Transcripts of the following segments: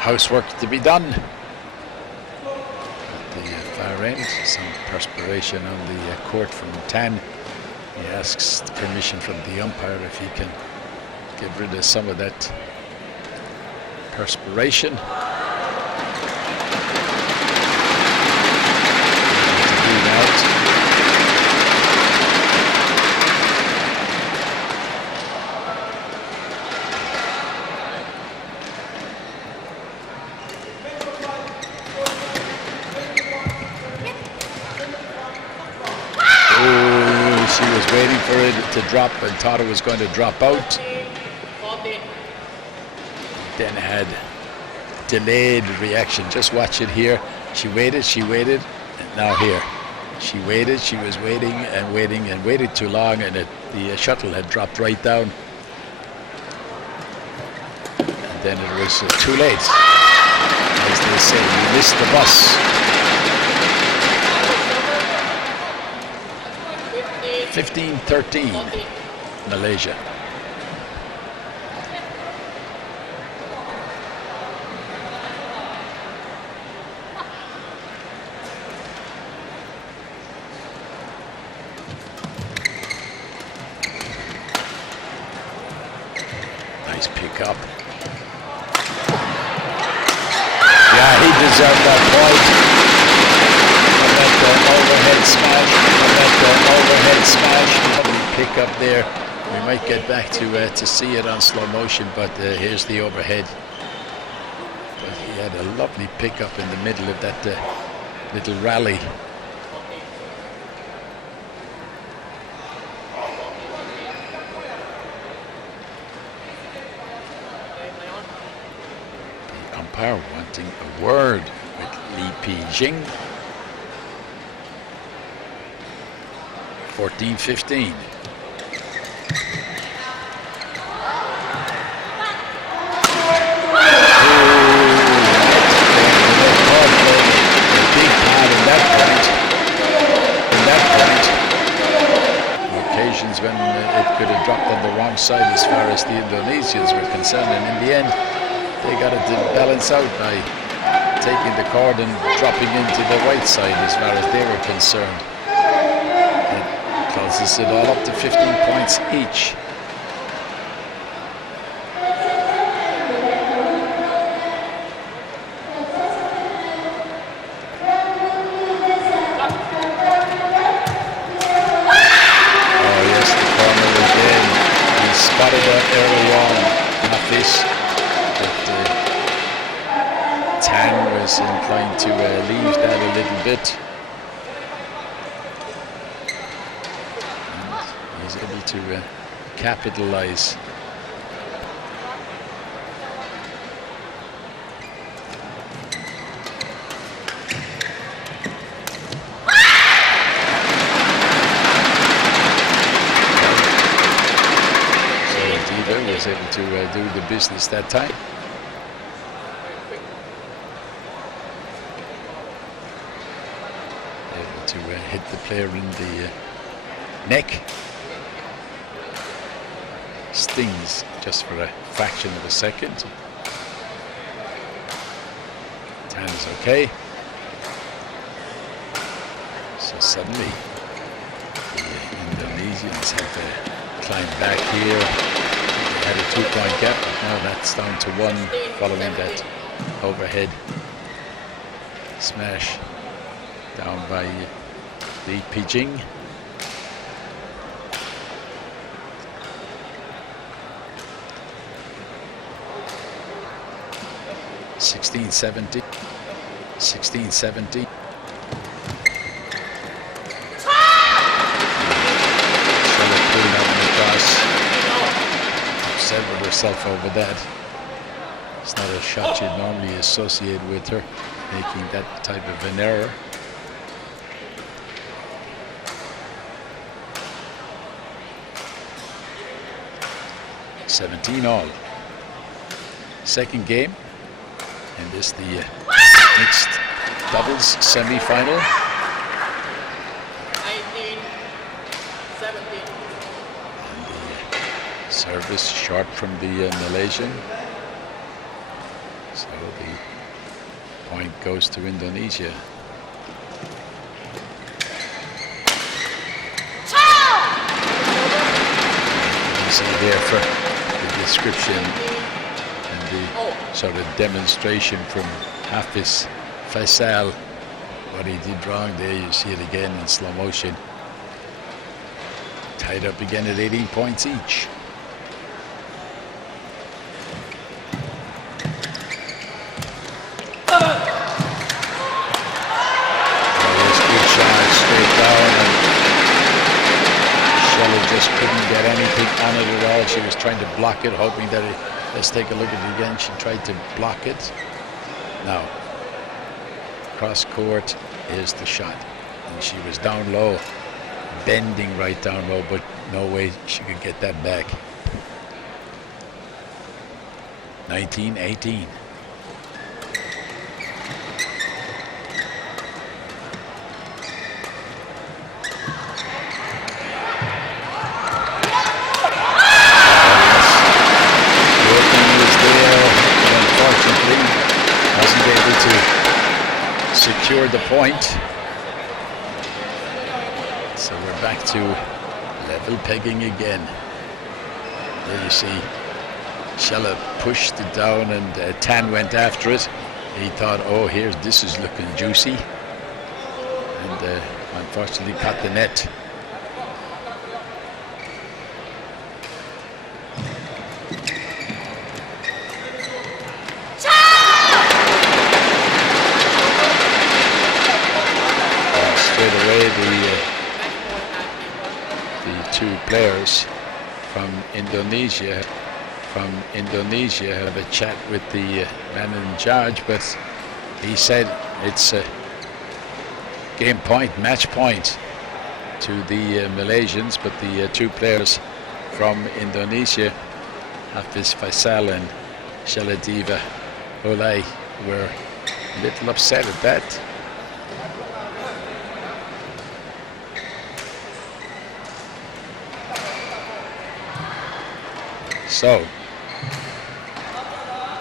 housework to be done. At the far end, some perspiration on the court from Tan. He asks permission from the umpire if he can get rid of some of that perspiration. Waiting for it to drop and thought it was going to drop out. Then had delayed reaction. Just watch it here. She waited, and now here. She waited, she was waiting and waited too long, and the shuttle had dropped right down. And then it was too late. As they say, you missed the bus. 15-13, Malaysia. Nice pick up. Yeah, he deserved that point. Overhead smash. Overhead smash. Pick up there. We might get back to see it on slow motion, but here's the overhead. But he had a lovely pick up in the middle of that little rally. The umpire wanting a word with Li Pijing. 14-15. Occasions when it could have dropped on the wrong side as far as the Indonesians were concerned, and in the end they got it to balance out by taking the cord and dropping into the right side as far as they were concerned. Closes it all up to 15 points each. Oh yes, the corner again. He spotted that early on. Hafiz, but Tan was inclined to leave that a little bit. Able to capitalize. So Diva was able to do the business that time. Able to hit the player in the neck. Stings just for a fraction of a second. Tan's okay. So suddenly the Indonesians have to climb back here. They had a 2-point gap, but now that's down to 1 following that overhead smash down by Li Pijing. 16-17. 16-17. Upset with herself over that. It's not a shot you'd normally associate with her, making that type of an error. $17-all. Second game. And this the mixed doubles semi-final. 19-17. And the service short from the Malaysian. So the point goes to Indonesia. You see there for the description and the sort of demonstration from Hafiz Faisal. What he did wrong there, you see it again in slow motion. Tied up again at 18 points each. Just couldn't get anything on it at all. She was trying to block it, hoping that it, let's take a look at it again. She tried to block it. Now, cross court is the shot. And she was down low, bending right down low, but no way she could get that back. 19-18. Secured the point. So we're back to level pegging again. There you see Shella pushed it down and Tan went after it. He thought, oh, this is looking juicy. And unfortunately caught the net. The two players from Indonesia have a chat with the man in charge, but he said it's a game point, match point to the Malaysians, but the two players from Indonesia, Hafiz Faisal and Shaladiva Olay, were a little upset at that. So,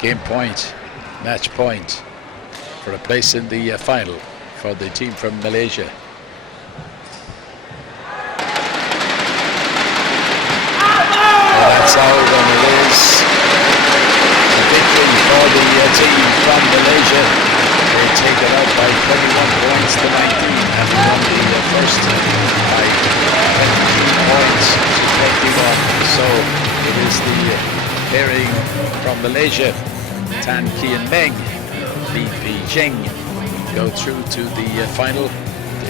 game point, match point for a place in the final for the team from Malaysia. And that's out, and it is a victory for the team from Malaysia. They take it out by 21 points to 19, having won the first by 23 points to 21. So it is the pairing from Malaysia, Tan Kian Meng, Li Pi Jing, go through to the final.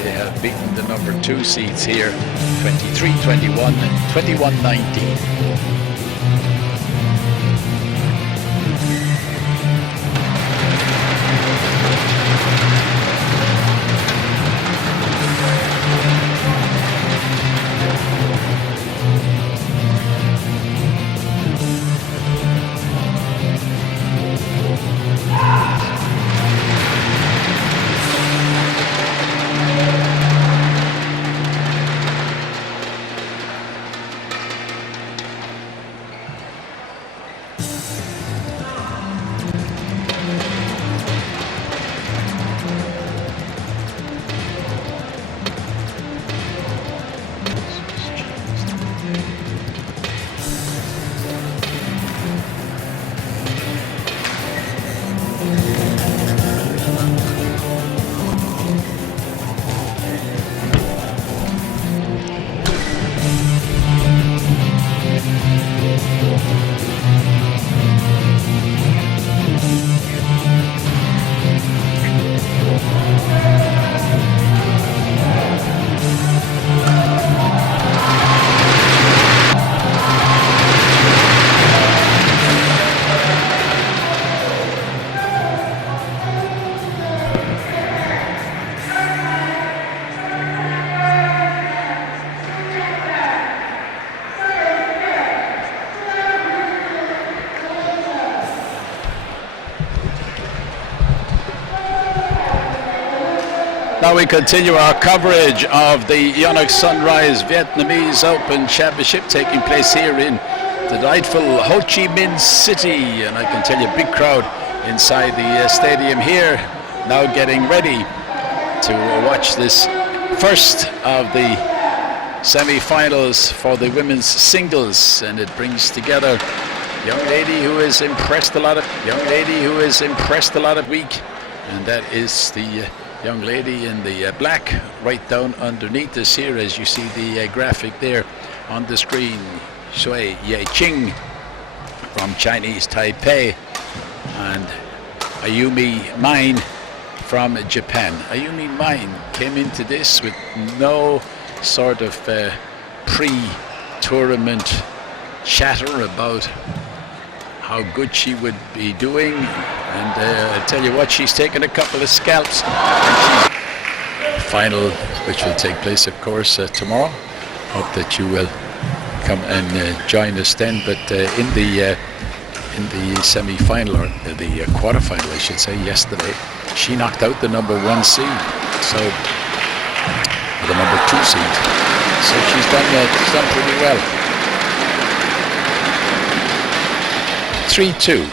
They have beaten the number 2 seeds here, 23-21, 21-19. Now we continue our coverage of the Yonex Sunrise Vietnamese Open Championship taking place here in the delightful Ho Chi Minh City, and I can tell you, big crowd inside the stadium here, now getting ready to watch this first of the semi-finals for the women's singles, and it brings together young lady who has impressed a lot of week, and that is the young lady in the black right down underneath us here, as you see the graphic there on the screen. Shui Yeching from Chinese Taipei, and Ayumi Mine from Japan. Ayumi Mine came into this with no sort of pre-tournament chatter about how good she would be doing, and I tell you what, she's taken a couple of scalps. Final, which will take place, of course, tomorrow. Hope that you will come and join us then. But in the semi-final, or the quarter-final, I should say, yesterday, she knocked out the number 1 seed, so the number 2 seed. So she's done pretty well. 3-2.